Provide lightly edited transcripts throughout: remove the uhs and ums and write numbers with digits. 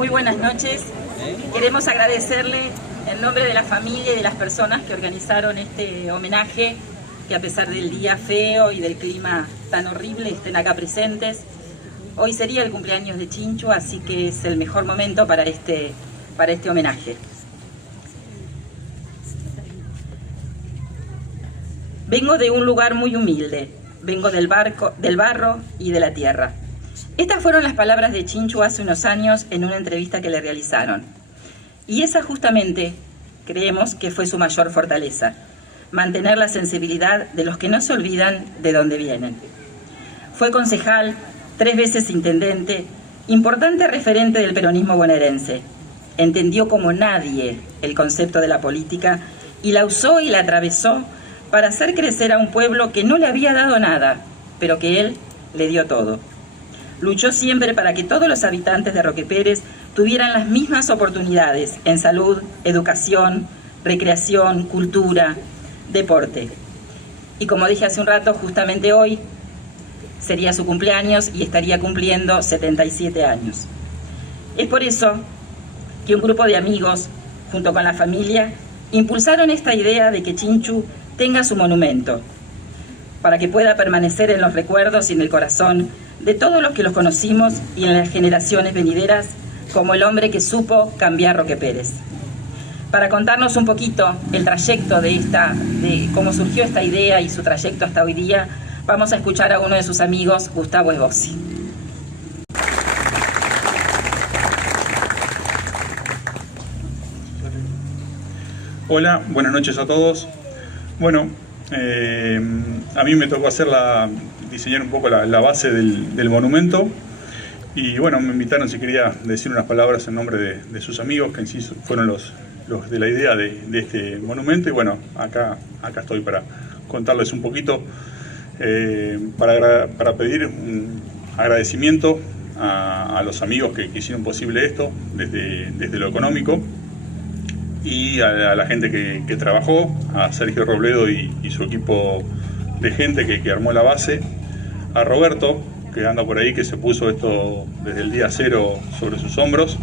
Muy buenas noches. Queremos agradecerle en nombre de la familia y de las personas que organizaron este homenaje, que a pesar del día feo y del clima tan horrible estén acá presentes. Hoy sería el cumpleaños de Chinchu, así que es el mejor momento para este homenaje. Vengo de un lugar muy humilde, vengo del barro y de la tierra. Estas fueron las palabras de Chinchu hace unos años en una entrevista que le realizaron. Y esa justamente creemos que fue su mayor fortaleza, mantener la sensibilidad de los que no se olvidan de dónde vienen. Fue concejal, 3 veces intendente, importante referente del peronismo bonaerense. Entendió como nadie el concepto de la política y la usó y la atravesó para hacer crecer a un pueblo que no le había dado nada, pero que él le dio todo. Luchó siempre para que todos los habitantes de Roque Pérez tuvieran las mismas oportunidades en salud, educación, recreación, cultura, deporte. Y como dije hace un rato, justamente hoy sería su cumpleaños y estaría cumpliendo 77 años. Es por eso que un grupo de amigos, junto con la familia, impulsaron esta idea de que Chinchu tenga su monumento, para que pueda permanecer en los recuerdos y en el corazón de todos los que los conocimos y en las generaciones venideras como el hombre que supo cambiar Roque Pérez. Para contarnos un poquito el trayecto de cómo surgió esta idea y su trayecto hasta hoy día, vamos a escuchar a uno de sus amigos, Gustavo Esbossi. Hola, buenas noches a todos. Bueno, a mí me tocó diseñar un poco la base del monumento y bueno, me invitaron si quería decir unas palabras en nombre de sus amigos, que en sí fueron los de la idea de este monumento, y bueno, acá estoy para contarles un poquito, para pedir un agradecimiento a los amigos que hicieron posible esto desde lo económico, y a la gente que trabajó, a Sergio Robledo y su equipo de gente que armó la base, a Roberto, que anda por ahí, que se puso esto desde el día cero sobre sus hombros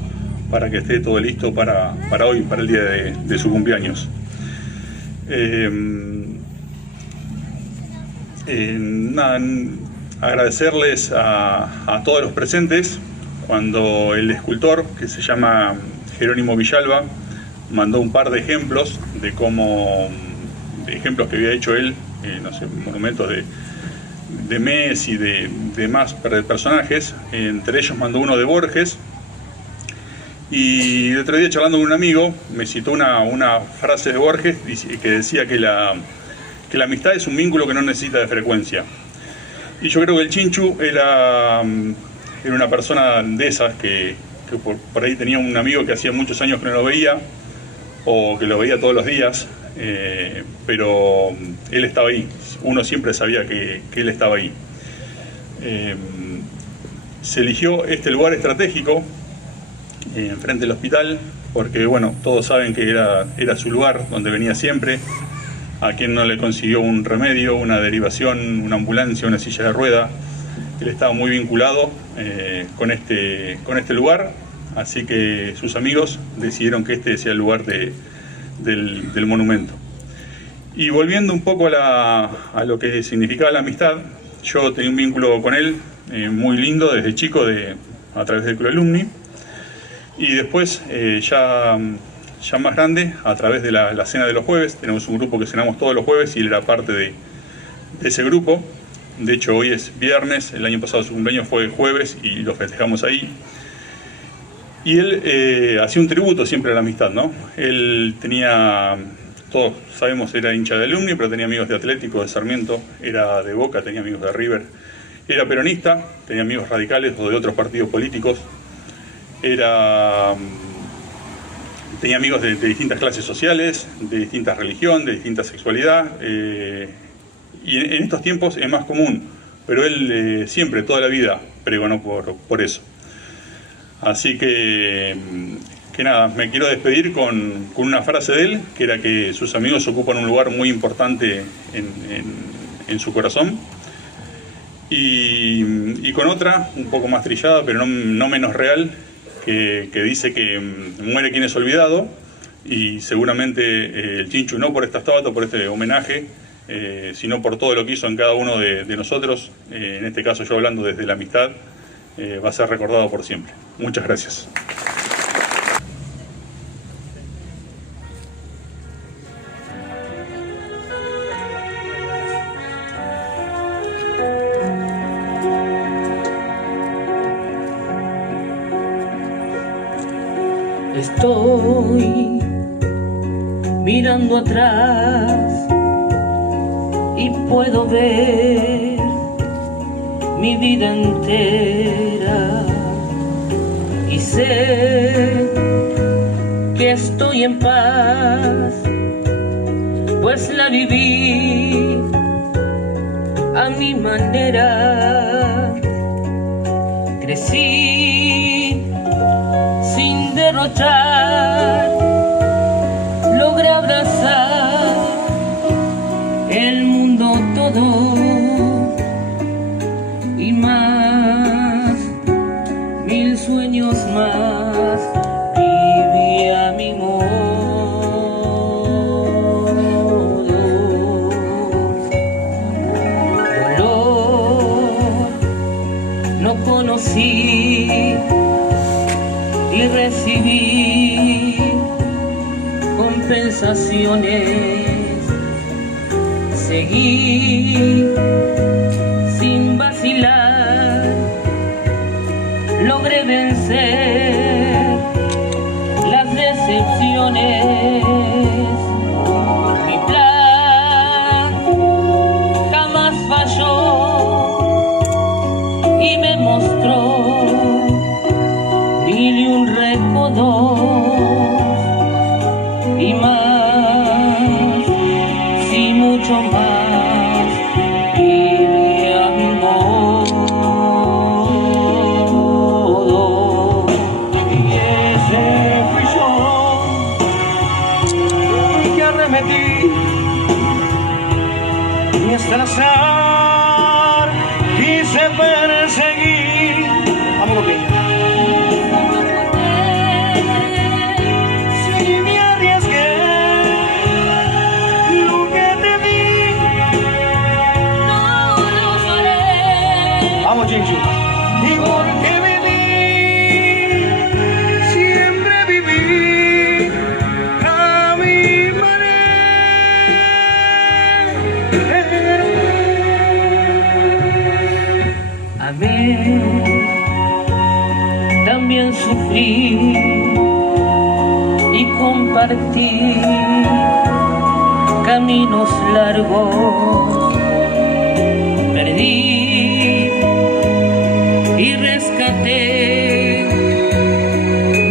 para que esté todo listo para hoy, para el día de su cumpleaños. Agradecerles a todos los presentes cuando el escultor, que se llama Jerónimo Villalba, mandó un par de ejemplos de ejemplos que había hecho él, monumentos de Messi, de más personajes. Entre ellos mandó uno de Borges, y el otro día, charlando con un amigo, me citó una frase de Borges que decía que la amistad es un vínculo que no necesita de frecuencia. Y yo creo que el Chinchu era una persona de esas que por ahí tenía un amigo que hacía muchos años que no lo veía, o que lo veía todos los días, pero él estaba ahí. Uno siempre sabía que él estaba ahí. Se eligió este lugar estratégico, enfrente del hospital, porque bueno, todos saben que era su lugar donde venía siempre. A quien no le consiguió un remedio, una derivación, una ambulancia, una silla de rueda, él estaba muy vinculado con este lugar. Así que sus amigos decidieron que este sea el lugar del monumento. Y volviendo un poco a lo que significaba la amistad, yo tenía un vínculo con él muy lindo desde chico, a través del Club Alumni, y después ya más grande, a través de la cena de los jueves. Tenemos un grupo que cenamos todos los jueves y él era parte de ese grupo. De hecho, hoy es viernes, el año pasado su cumpleaños fue jueves y lo festejamos ahí. Y él hacía un tributo siempre a la amistad, ¿no? Él tenía, todos sabemos, era hincha de Alumni, pero tenía amigos de Atlético, de Sarmiento, era de Boca, tenía amigos de River, era peronista, tenía amigos radicales o de otros partidos políticos, tenía amigos de distintas clases sociales, de distintas religión, de distinta sexualidad, y en estos tiempos es más común, pero él siempre, toda la vida, pregonó por eso. Así que nada, me quiero despedir con una frase de él, que era que sus amigos ocupan un lugar muy importante en su corazón, y con otra, un poco más trillada, pero no menos real, que dice que muere quien es olvidado, y seguramente el Chinchu, no por esta estatua, por este homenaje, sino por todo lo que hizo en cada uno de nosotros, en este caso yo hablando desde la amistad, va a ser recordado por siempre. Muchas gracias. Estoy mirando atrás y puedo ver mi vida entera, y sé que estoy en paz, pues la viví a mi manera. Crecí sin derrochar, logré abrazar el mundo todo y más, 1000 sueños más, viví a mi modo. Dolor no conocí y recibí compensaciones. Seguí sin vacilar, logré vencer las decepciones. Mi plan jamás falló y me mostró 1001 recodos y más, y mucho más, viví a mi modo. Y ese fui yo que arremetí y hasta el azar quise perseguir. Vamos, pequeño. Y porque viví, siempre viví a mi manera. Amé, también sufrí y compartí caminos largos. Perdí y rescaté,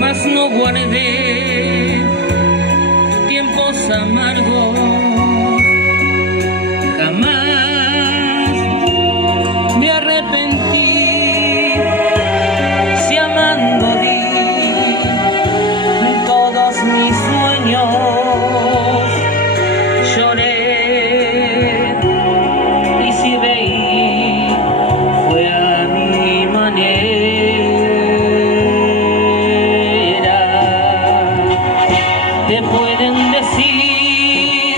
mas no guardé tiempos amargos. Jamás me arrepentí si amando di todos mis sueños. Lloré y si reí fue a mi manera. Te pueden decir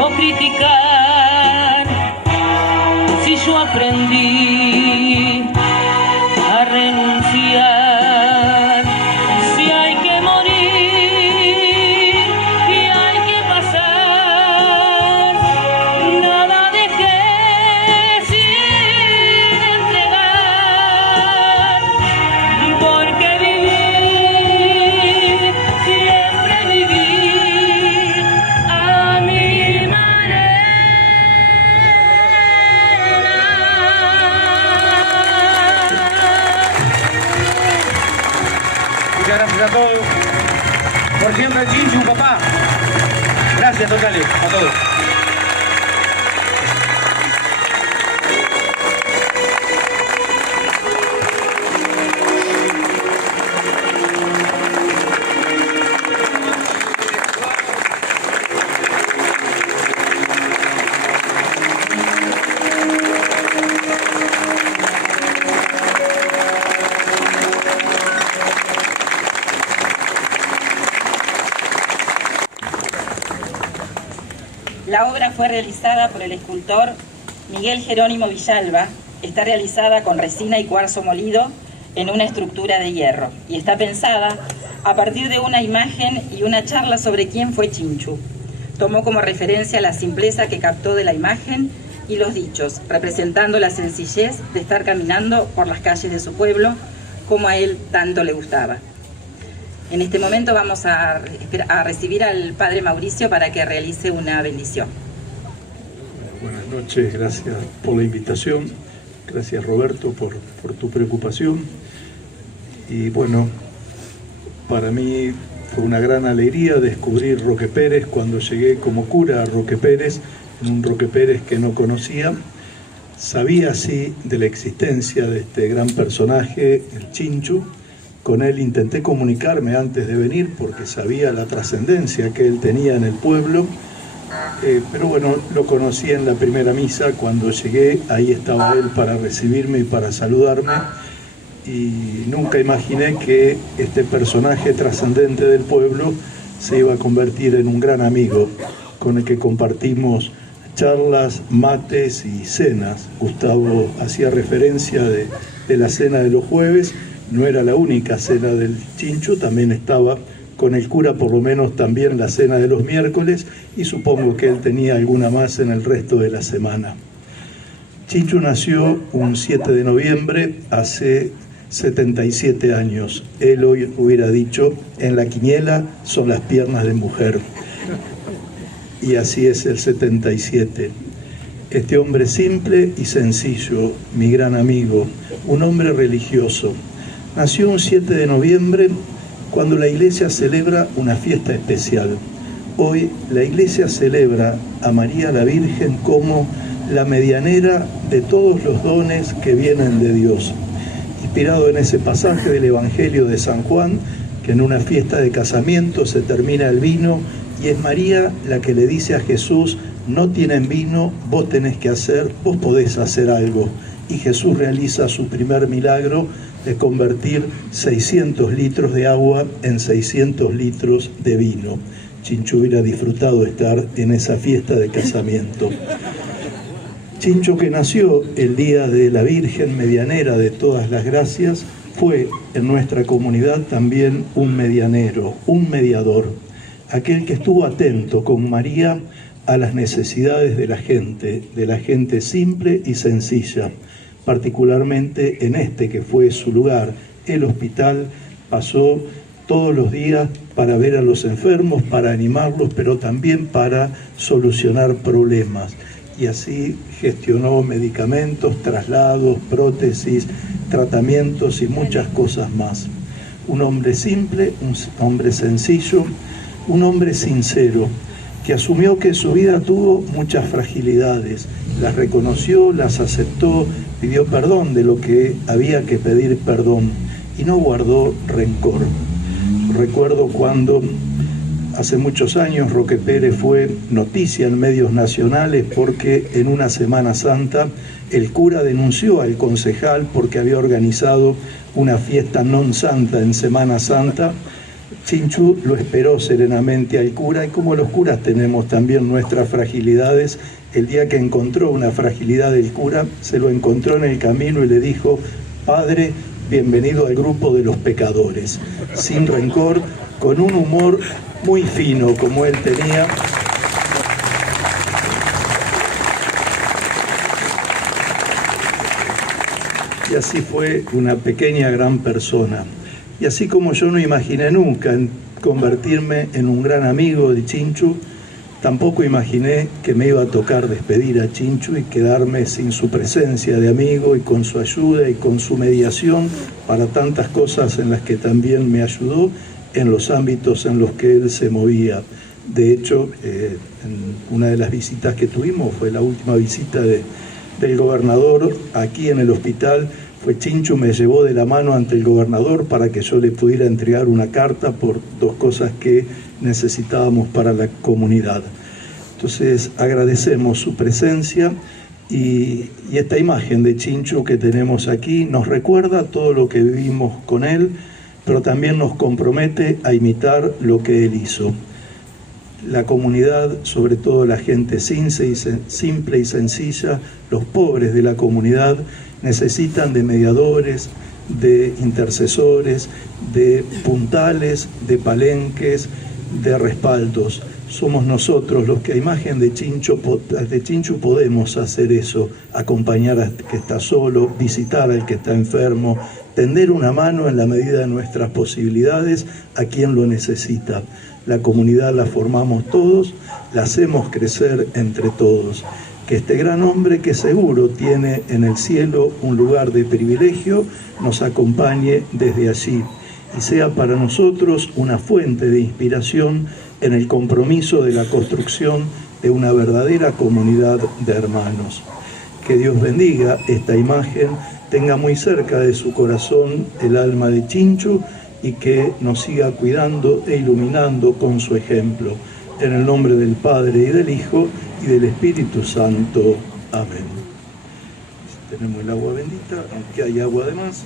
o criticar si yo aprendí a renunciar, si hay que morir y hay que pasar. Nada dejé sin entregar, porque viví, siempre viví a mi manera. Muchas gracias a todos. Por siempre el Chinchu, papá. Gracias totales a todos. La obra fue realizada por el escultor Miguel Jerónimo Villalba, está realizada con resina y cuarzo molido en una estructura de hierro y está pensada a partir de una imagen y una charla sobre quién fue Chinchu. Tomó como referencia la simpleza que captó de la imagen y los dichos, representando la sencillez de estar caminando por las calles de su pueblo, como a él tanto le gustaba. En este momento vamos a recibir al Padre Mauricio para que realice una bendición. Buenas noches, gracias por la invitación, gracias Roberto por tu preocupación. Y bueno, para mí fue una gran alegría descubrir Roque Pérez cuando llegué como cura a Roque Pérez, un Roque Pérez que no conocía. Sabía sí de la existencia de este gran personaje, el Chinchu. Con él intenté comunicarme antes de venir porque sabía la trascendencia que él tenía en el pueblo, pero bueno, lo conocí en la primera misa. Cuando llegué, ahí estaba él para recibirme y para saludarme, y nunca imaginé que este personaje trascendente del pueblo se iba a convertir en un gran amigo con el que compartimos charlas, mates y cenas. Gustavo hacía referencia de la cena de los jueves. No era la única cena del Chinchu, también estaba con el cura por lo menos también la cena de los miércoles, y supongo que él tenía alguna más en el resto de la semana. Chinchu nació un 7 de noviembre hace 77 años. Él hoy hubiera dicho, en la quiniela son las piernas de mujer. Y así es el 77. Este hombre simple y sencillo, mi gran amigo, un hombre religioso. Nació un 7 de noviembre cuando la Iglesia celebra una fiesta especial. Hoy la Iglesia celebra a María la Virgen como la medianera de todos los dones que vienen de Dios. Inspirado en ese pasaje del Evangelio de San Juan, que en una fiesta de casamiento se termina el vino y es María la que le dice a Jesús: no tienen vino, vos tenés que hacer, vos podés hacer algo. Y Jesús realiza su primer milagro de convertir 600 litros de agua en 600 litros de vino. Chinchu hubiera disfrutado de estar en esa fiesta de casamiento. Chinchu, que nació el día de la Virgen medianera de todas las gracias, fue en nuestra comunidad también un medianero, un mediador, aquel que estuvo atento con María a las necesidades de la gente simple y sencilla. Particularmente en este que fue su lugar, el hospital. Pasó todos los días para ver a los enfermos, para animarlos, pero también para solucionar problemas. Y así gestionó medicamentos, traslados, prótesis, tratamientos y muchas cosas más. Un hombre simple, un hombre sencillo, un hombre sincero, que asumió que su vida tuvo muchas fragilidades, las reconoció, las aceptó, pidió perdón de lo que había que pedir perdón y no guardó rencor. Recuerdo cuando hace muchos años Roque Pérez fue noticia en medios nacionales porque en una Semana Santa el cura denunció al concejal porque había organizado una fiesta non santa en Semana Santa. Chinchu lo esperó serenamente al cura, y como los curas tenemos también nuestras fragilidades, el día que encontró una fragilidad del cura, se lo encontró en el camino y le dijo: Padre, bienvenido al grupo de los pecadores, sin rencor, con un humor muy fino como él tenía. Y así fue una pequeña gran persona. Y así como yo no imaginé nunca en convertirme en un gran amigo de Chinchu, tampoco imaginé que me iba a tocar despedir a Chinchu y quedarme sin su presencia de amigo y con su ayuda y con su mediación para tantas cosas en las que también me ayudó en los ámbitos en los que él se movía. De hecho, en una de las visitas que tuvimos, fue la última visita del gobernador aquí en el hospital, fue Chinchu, me llevó de la mano ante el gobernador para que yo le pudiera entregar una carta por dos cosas que necesitábamos para la comunidad. Entonces agradecemos su presencia y esta imagen de Chinchu que tenemos aquí nos recuerda todo lo que vivimos con él, pero también nos compromete a imitar lo que él hizo. La comunidad, sobre todo la gente simple y sencilla, los pobres de la comunidad, necesitan de mediadores, de intercesores, de puntales, de palenques, de respaldos. Somos nosotros los que a imagen de Chinchu podemos hacer eso, acompañar al que está solo, visitar al que está enfermo, tender una mano en la medida de nuestras posibilidades a quien lo necesita. La comunidad la formamos todos, la hacemos crecer entre todos. Que este gran hombre, que seguro tiene en el cielo un lugar de privilegio, nos acompañe desde allí y sea para nosotros una fuente de inspiración en el compromiso de la construcción de una verdadera comunidad de hermanos. Que Dios bendiga esta imagen, tenga muy cerca de su corazón el alma de Chinchu y que nos siga cuidando e iluminando con su ejemplo. En el nombre del Padre y del Hijo y del Espíritu Santo. Amén. Tenemos el agua bendita, aunque hay agua además.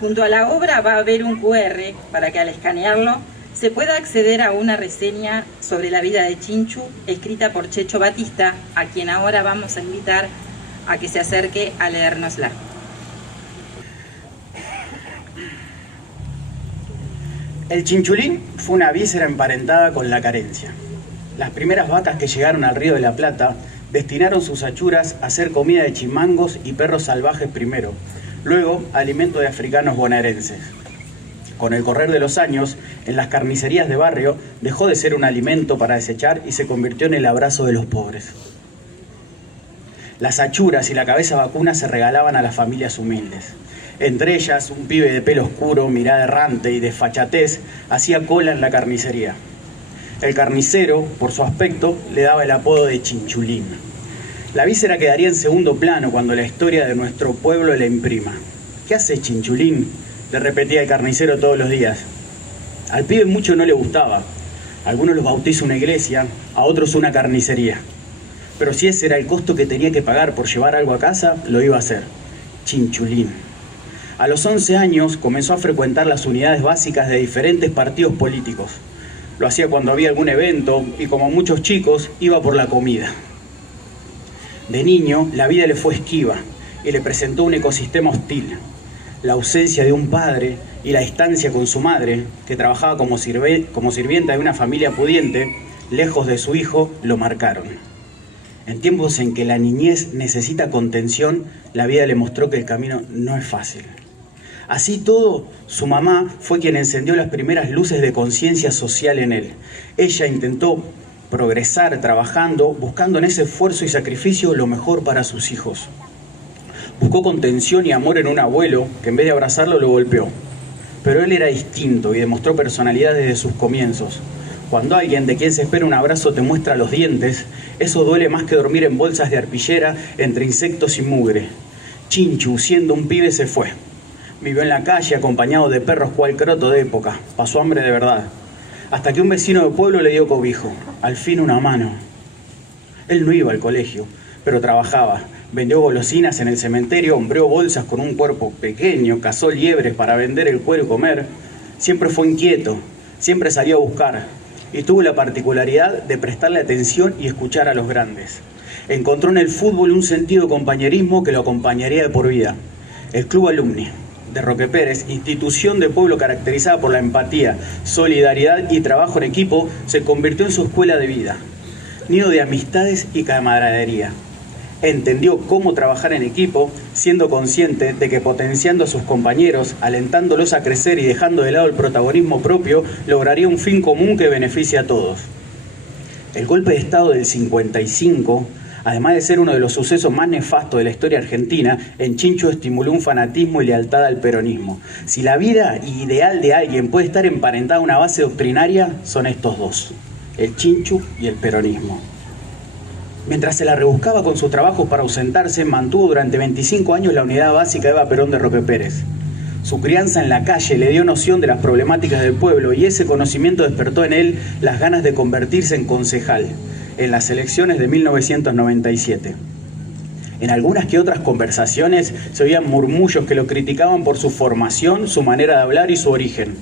Junto a la obra va a haber un QR para que al escanearlo se pueda acceder a una reseña sobre la vida de Chinchu escrita por Checho Batista, a quien ahora vamos a invitar a que se acerque a leérnosla. El chinchulín fue una víscera emparentada con la carencia. Las primeras vacas que llegaron al Río de la Plata destinaron sus achuras a ser comida de chimangos y perros salvajes primero, luego alimento de africanos bonaerenses. Con el correr de los años, en las carnicerías de barrio dejó de ser un alimento para desechar y se convirtió en el abrazo de los pobres. Las achuras y la cabeza vacuna se regalaban a las familias humildes. Entre ellas, un pibe de pelo oscuro, mirada errante y desfachatez, hacía cola en la carnicería. El carnicero, por su aspecto, le daba el apodo de Chinchulín. La víscera quedaría en segundo plano cuando la historia de nuestro pueblo la imprima. ¿Qué hace Chinchulín?, le repetía el carnicero todos los días. Al pibe mucho no le gustaba. A algunos los bautiza una iglesia, a otros una carnicería. Pero si ese era el costo que tenía que pagar por llevar algo a casa, lo iba a hacer. Chinchulín. A los 11 años comenzó a frecuentar las unidades básicas de diferentes partidos políticos. Lo hacía cuando había algún evento y, como muchos chicos, iba por la comida. De niño, la vida le fue esquiva y le presentó un ecosistema hostil. La ausencia de un padre y la distancia con su madre, que trabajaba como sirvienta de una familia pudiente, lejos de su hijo, lo marcaron. En tiempos en que la niñez necesita contención, la vida le mostró que el camino no es fácil. Así todo, su mamá fue quien encendió las primeras luces de conciencia social en él. Ella intentó progresar trabajando, buscando en ese esfuerzo y sacrificio lo mejor para sus hijos. Buscó contención y amor en un abuelo que en vez de abrazarlo lo golpeó. Pero él era distinto y demostró personalidad desde sus comienzos. Cuando alguien de quien se espera un abrazo te muestra los dientes, eso duele más que dormir en bolsas de arpillera entre insectos y mugre. Chinchu, siendo un pibe, se fue. Vivió en la calle acompañado de perros cual croto de época. Pasó hambre de verdad. Hasta que un vecino del pueblo le dio cobijo. Al fin una mano. Él no iba al colegio, pero trabajaba. Vendió golosinas en el cementerio, hombreó bolsas con un cuerpo pequeño, cazó liebres para vender el cuero y comer. Siempre fue inquieto, siempre salió a buscar y tuvo la particularidad de prestarle atención y escuchar a los grandes. Encontró en el fútbol un sentido de compañerismo que lo acompañaría de por vida. El Club Alumni de Roque Pérez, institución de pueblo caracterizada por la empatía, solidaridad y trabajo en equipo, se convirtió en su escuela de vida, nido de amistades y camaradería. Entendió cómo trabajar en equipo, siendo consciente de que potenciando a sus compañeros, alentándolos a crecer y dejando de lado el protagonismo propio, lograría un fin común que beneficie a todos. El golpe de Estado del 55, además de ser uno de los sucesos más nefastos de la historia argentina, en Chinchu estimuló un fanatismo y lealtad al peronismo. Si la vida ideal de alguien puede estar emparentada a una base doctrinaria, son estos dos, el Chinchu y el peronismo. Mientras se la rebuscaba con sus trabajos para ausentarse, mantuvo durante 25 años la unidad básica Eva Perón de Roque Pérez. Su crianza en la calle le dio noción de las problemáticas del pueblo y ese conocimiento despertó en él las ganas de convertirse en concejal. en las elecciones de 1997. En algunas que otras conversaciones se oían murmullos que lo criticaban por su formación, su manera de hablar y su origen.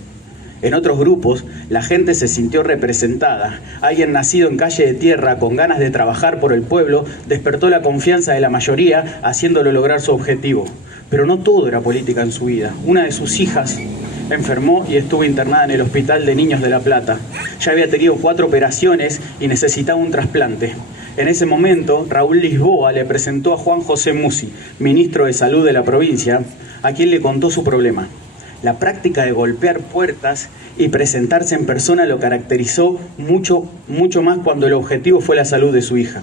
En otros grupos, la gente se sintió representada. Alguien nacido en calle de tierra, con ganas de trabajar por el pueblo, despertó la confianza de la mayoría, haciéndolo lograr su objetivo. Pero no todo era política en su vida. Una de sus hijas enfermó y estuvo internada en el Hospital de Niños de La Plata. Ya había tenido 4 operaciones y necesitaba un trasplante. En ese momento, Raúl Lisboa le presentó a Juan José Musi, ministro de Salud de la provincia, a quien le contó su problema. La práctica de golpear puertas y presentarse en persona lo caracterizó mucho más cuando el objetivo fue la salud de su hija.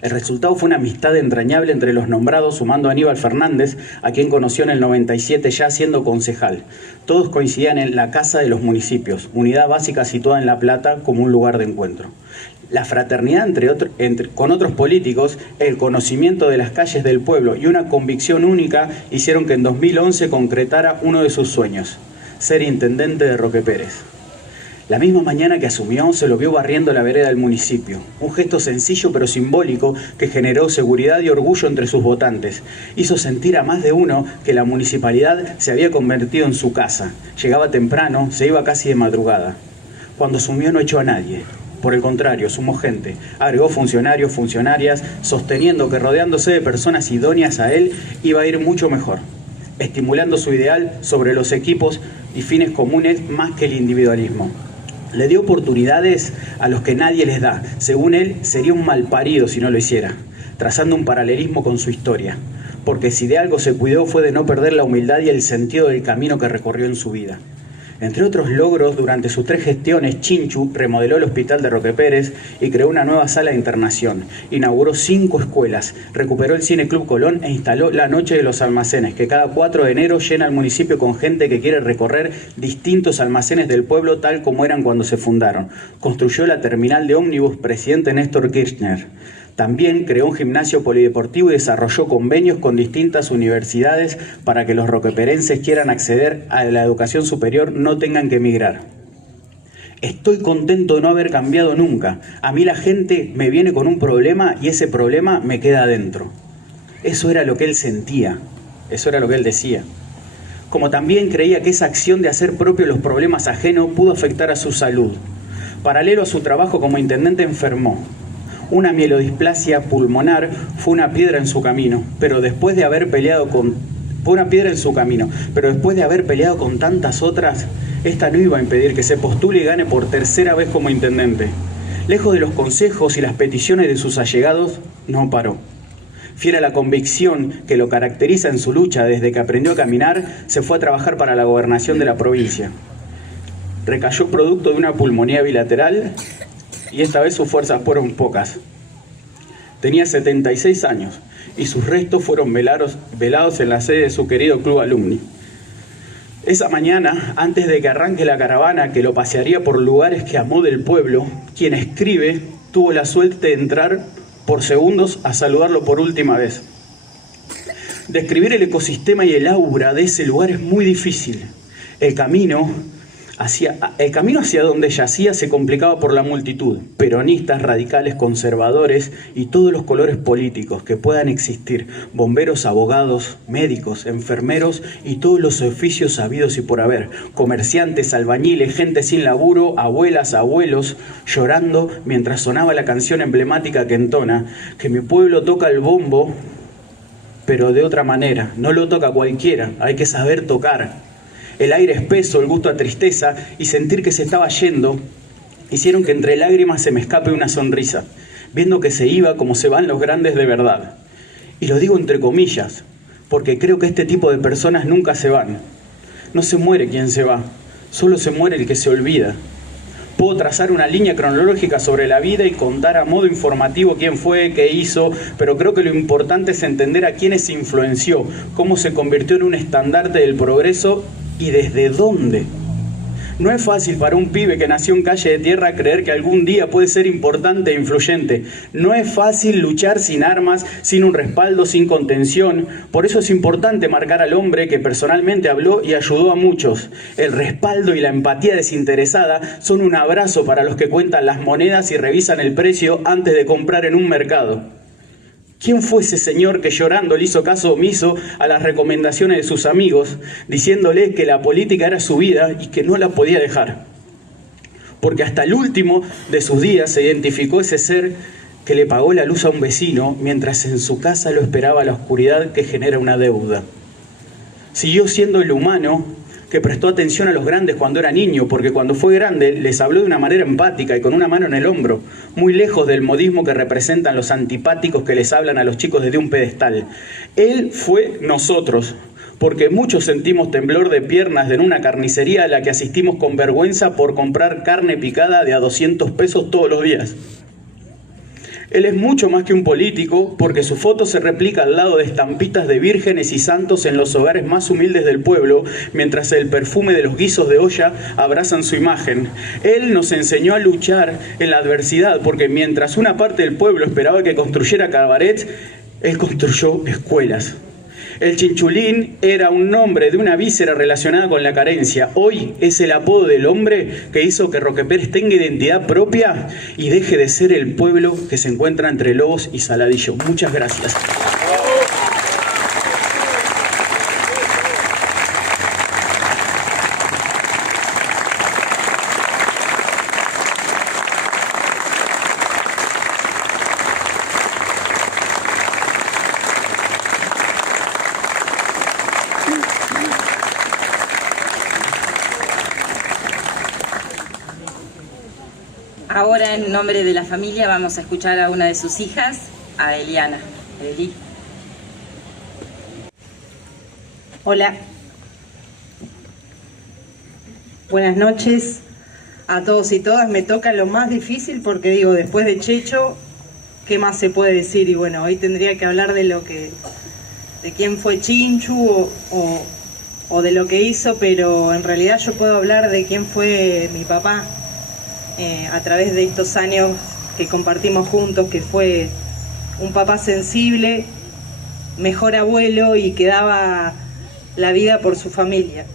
El resultado fue una amistad entrañable entre los nombrados, sumando a Aníbal Fernández, a quien conoció en el 97 ya siendo concejal. Todos coincidían en la Casa de los Municipios, unidad básica situada en La Plata como un lugar de encuentro. La fraternidad con otros políticos, el conocimiento de las calles del pueblo y una convicción única hicieron que en 2011 concretara uno de sus sueños, ser intendente de Roque Pérez. La misma mañana que asumió, se lo vio barriendo la vereda del municipio. Un gesto sencillo pero simbólico que generó seguridad y orgullo entre sus votantes. Hizo sentir a más de uno que la municipalidad se había convertido en su casa. Llegaba temprano, se iba casi de madrugada. Cuando asumió no echó a nadie. Por el contrario, sumó gente. Agregó funcionarios, funcionarias, sosteniendo que rodeándose de personas idóneas a él iba a ir mucho mejor. Estimulando su ideal sobre los equipos y fines comunes más que el individualismo. Le dio oportunidades a los que nadie les da. Según él, sería un malparido si no lo hiciera, trazando un paralelismo con su historia. Porque si de algo se cuidó fue de no perder la humildad y el sentido del camino que recorrió en su vida. Entre otros logros, durante sus 3 gestiones, Chinchu remodeló el Hospital de Roque Pérez y creó una nueva sala de internación. Inauguró 5 escuelas, recuperó el Cine Club Colón e instaló la Noche de los Almacenes, que cada 4 de enero llena el municipio con gente que quiere recorrer distintos almacenes del pueblo tal como eran cuando se fundaron. Construyó la terminal de ómnibus Presidente Néstor Kirchner. También creó un gimnasio polideportivo y desarrolló convenios con distintas universidades para que los roqueperenses quieran acceder a la educación superior no tengan que emigrar. Estoy contento de no haber cambiado nunca. A mí la gente me viene con un problema y ese problema me queda adentro. Eso era lo que él sentía, eso era lo que él decía. Como también creía que esa acción de hacer propios los problemas ajenos pudo afectar a su salud. Paralelo a su trabajo como intendente enfermó. Una mielodisplasia pulmonar fue una piedra en su camino, pero después de haber peleado con tantas otras, esta no iba a impedir que se postule y gane por 3ª vez como intendente. Lejos de los consejos y las peticiones de sus allegados, no paró. Fiel a la convicción que lo caracteriza en su lucha desde que aprendió a caminar, se fue a trabajar para la gobernación de la provincia. Recayó producto de una pulmonía bilateral y esta vez sus fuerzas fueron pocas. Tenía 76 años y sus restos fueron velados en la sede de su querido Club Alumni. Esa mañana, antes de que arranque la caravana que lo pasearía por lugares que amó del pueblo, quien escribe tuvo la suerte de entrar por segundos a saludarlo por última vez. Describir el ecosistema y el aura de ese lugar es muy difícil. El camino hacia donde yacía se complicaba por la multitud, peronistas, radicales, conservadores y todos los colores políticos que puedan existir, bomberos, abogados, médicos, enfermeros y todos los oficios sabidos y por haber, comerciantes, albañiles, gente sin laburo, abuelas, abuelos, llorando mientras sonaba la canción emblemática que entona, que mi pueblo toca el bombo, pero de otra manera, no lo toca cualquiera, hay que saber tocar. El aire espeso, el gusto a tristeza y sentir que se estaba yendo hicieron que entre lágrimas se me escape una sonrisa, viendo que se iba como se van los grandes de verdad. Y lo digo entre comillas, porque creo que este tipo de personas nunca se van. No se muere quien se va, solo se muere el que se olvida. Puedo trazar una línea cronológica sobre la vida y contar a modo informativo quién fue, qué hizo, pero creo que lo importante es entender a quiénes influenció, cómo se convirtió en un estandarte del progreso y desde dónde. No es fácil para un pibe que nació en calle de tierra creer que algún día puede ser importante e influyente. No es fácil luchar sin armas, sin un respaldo, sin contención. Por eso es importante marcar al hombre que personalmente habló y ayudó a muchos. El respaldo y la empatía desinteresada son un abrazo para los que cuentan las monedas y revisan el precio antes de comprar en un mercado. ¿Quién fue ese señor que llorando le hizo caso omiso a las recomendaciones de sus amigos, diciéndole que la política era su vida y que no la podía dejar? Porque hasta el último de sus días se identificó ese ser que le pagó la luz a un vecino mientras en su casa lo esperaba la oscuridad que genera una deuda. Siguió siendo el humano que prestó atención a los grandes cuando era niño, porque cuando fue grande les habló de una manera empática y con una mano en el hombro, muy lejos del modismo que representan los antipáticos que les hablan a los chicos desde un pedestal. Él fue nosotros, porque muchos sentimos temblor de piernas en una carnicería a la que asistimos con vergüenza por comprar carne picada de a 200 pesos todos los días. Él es mucho más que un político, porque su foto se replica al lado de estampitas de vírgenes y santos en los hogares más humildes del pueblo, mientras el perfume de los guisos de olla abrazan su imagen. Él nos enseñó a luchar en la adversidad, porque mientras una parte del pueblo esperaba que construyera cabarets, él construyó escuelas. El Chinchulín era un nombre de una víscera relacionada con la carencia. Hoy es el apodo del hombre que hizo que Roque Pérez tenga identidad propia y deje de ser el pueblo que se encuentra entre Lobos y Saladillo. Muchas gracias. Ahora, en nombre de la familia, vamos a escuchar a una de sus hijas, a Eliana. Eli. Hola. Buenas noches a todos y todas. Me toca lo más difícil porque digo, después de Checho, ¿qué más se puede decir? Y bueno, hoy tendría que hablar de quién fue Chinchu o de lo que hizo, pero en realidad yo puedo hablar de quién fue mi papá. A través de estos años que compartimos juntos, que fue un papá sensible, mejor abuelo y que daba la vida por su familia.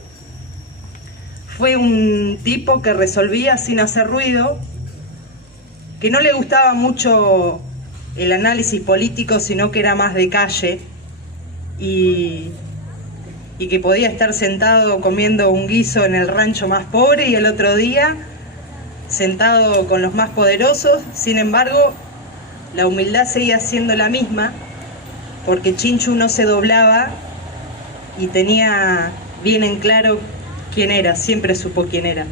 Fue un tipo que resolvía sin hacer ruido, que no le gustaba mucho el análisis político, sino que era más de calle y que podía estar sentado comiendo un guiso en el rancho más pobre y el otro día sentado con los más poderosos. Sin embargo, la humildad seguía siendo la misma, porque Chinchu no se doblaba y tenía bien en claro quién era, siempre supo quién era.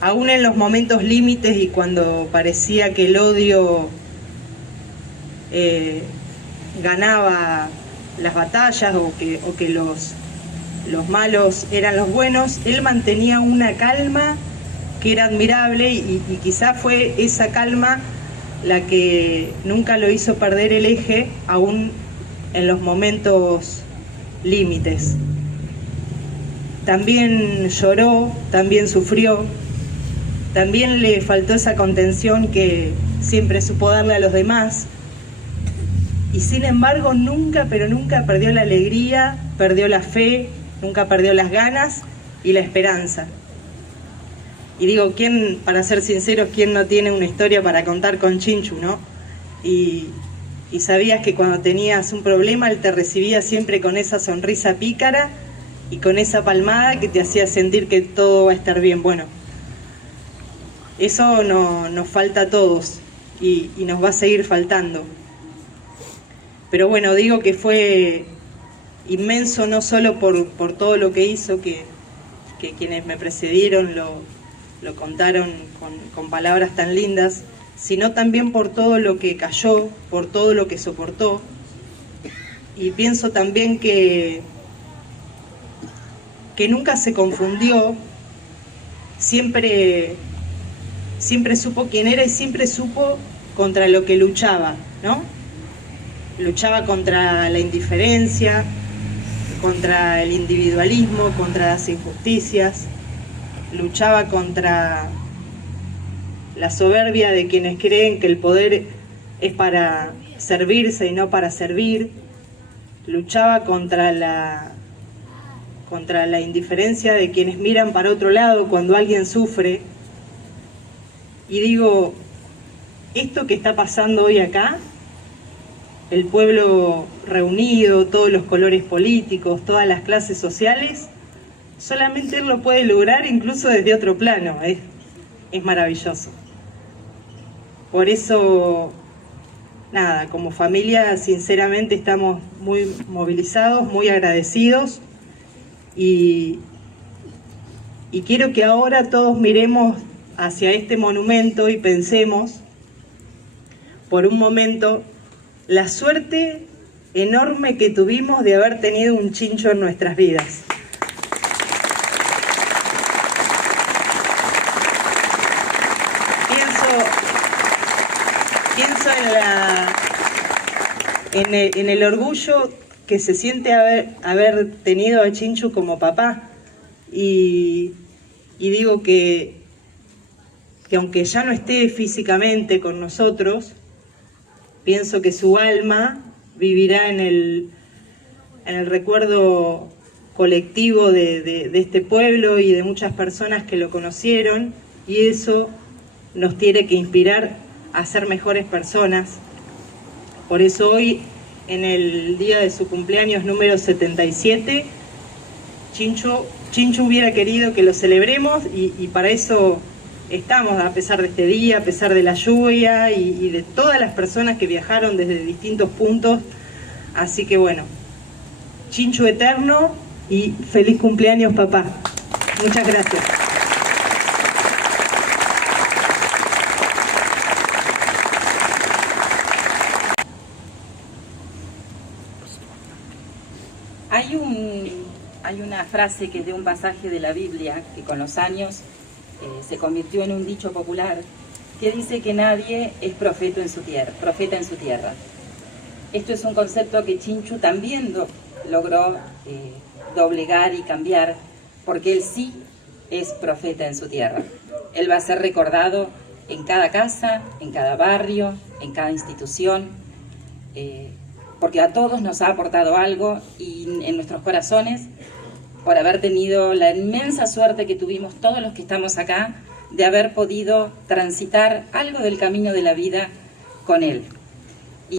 Aún en los momentos límites y cuando parecía que el odio ganaba las batallas o que los malos eran los buenos, él mantenía una calma que era admirable y quizá fue esa calma la que nunca lo hizo perder el eje, aún en los momentos límites. También lloró, también sufrió, también le faltó esa contención que siempre supo darle a los demás, y sin embargo nunca, pero nunca perdió la alegría, perdió la fe, nunca perdió las ganas y la esperanza. Y digo, ¿quién, para ser sinceros, quién no tiene una historia para contar con Chinchu, no? Y sabías que cuando tenías un problema, él te recibía siempre con esa sonrisa pícara y con esa palmada que te hacía sentir que todo va a estar bien. Bueno, eso nos falta a todos y nos va a seguir faltando. Pero bueno, digo que fue inmenso no solo por todo lo que hizo, que quienes me precedieron lo contaron con palabras tan lindas, sino también por todo lo que cayó, por todo lo que soportó. Y pienso también que nunca se confundió, siempre supo quién era y siempre supo contra lo que luchaba, ¿no? Luchaba contra la indiferencia, contra el individualismo, contra las injusticias, luchaba contra la soberbia de quienes creen que el poder es para servirse y no para servir, luchaba contra la indiferencia de quienes miran para otro lado cuando alguien sufre. Y digo, esto que está pasando hoy acá, el pueblo reunido, todos los colores políticos, todas las clases sociales, solamente él lo puede lograr incluso desde otro plano. Es maravilloso. Por eso, nada, como familia sinceramente estamos muy movilizados, muy agradecidos y quiero que ahora todos miremos hacia este monumento y pensemos por un momento la suerte enorme que tuvimos de haber tenido un Chincho en nuestras vidas. Pienso en el orgullo que se siente haber tenido a Chinchu como papá. Y digo que aunque ya no esté físicamente con nosotros, pienso que su alma vivirá en el recuerdo colectivo de este pueblo y de muchas personas que lo conocieron, y eso nos tiene que inspirar a ser mejores personas. Por eso hoy, en el día de su cumpleaños número 77, Chinchu hubiera querido que lo celebremos y para eso estamos, a pesar de este día, a pesar de la lluvia y de todas las personas que viajaron desde distintos puntos. Así que bueno, Chinchu eterno y feliz cumpleaños, papá. Muchas gracias. Hay una frase que es de un pasaje de la Biblia que con los años se convirtió en un dicho popular que dice que nadie es profeta en su tierra. Esto es un concepto que Chinchu también logró doblegar y cambiar, porque él sí es profeta en su tierra. Él va a ser recordado en cada casa, en cada barrio, en cada institución, porque a todos nos ha aportado algo y en nuestros corazones, por haber tenido la inmensa suerte que tuvimos todos los que estamos acá, de haber podido transitar algo del camino de la vida con él.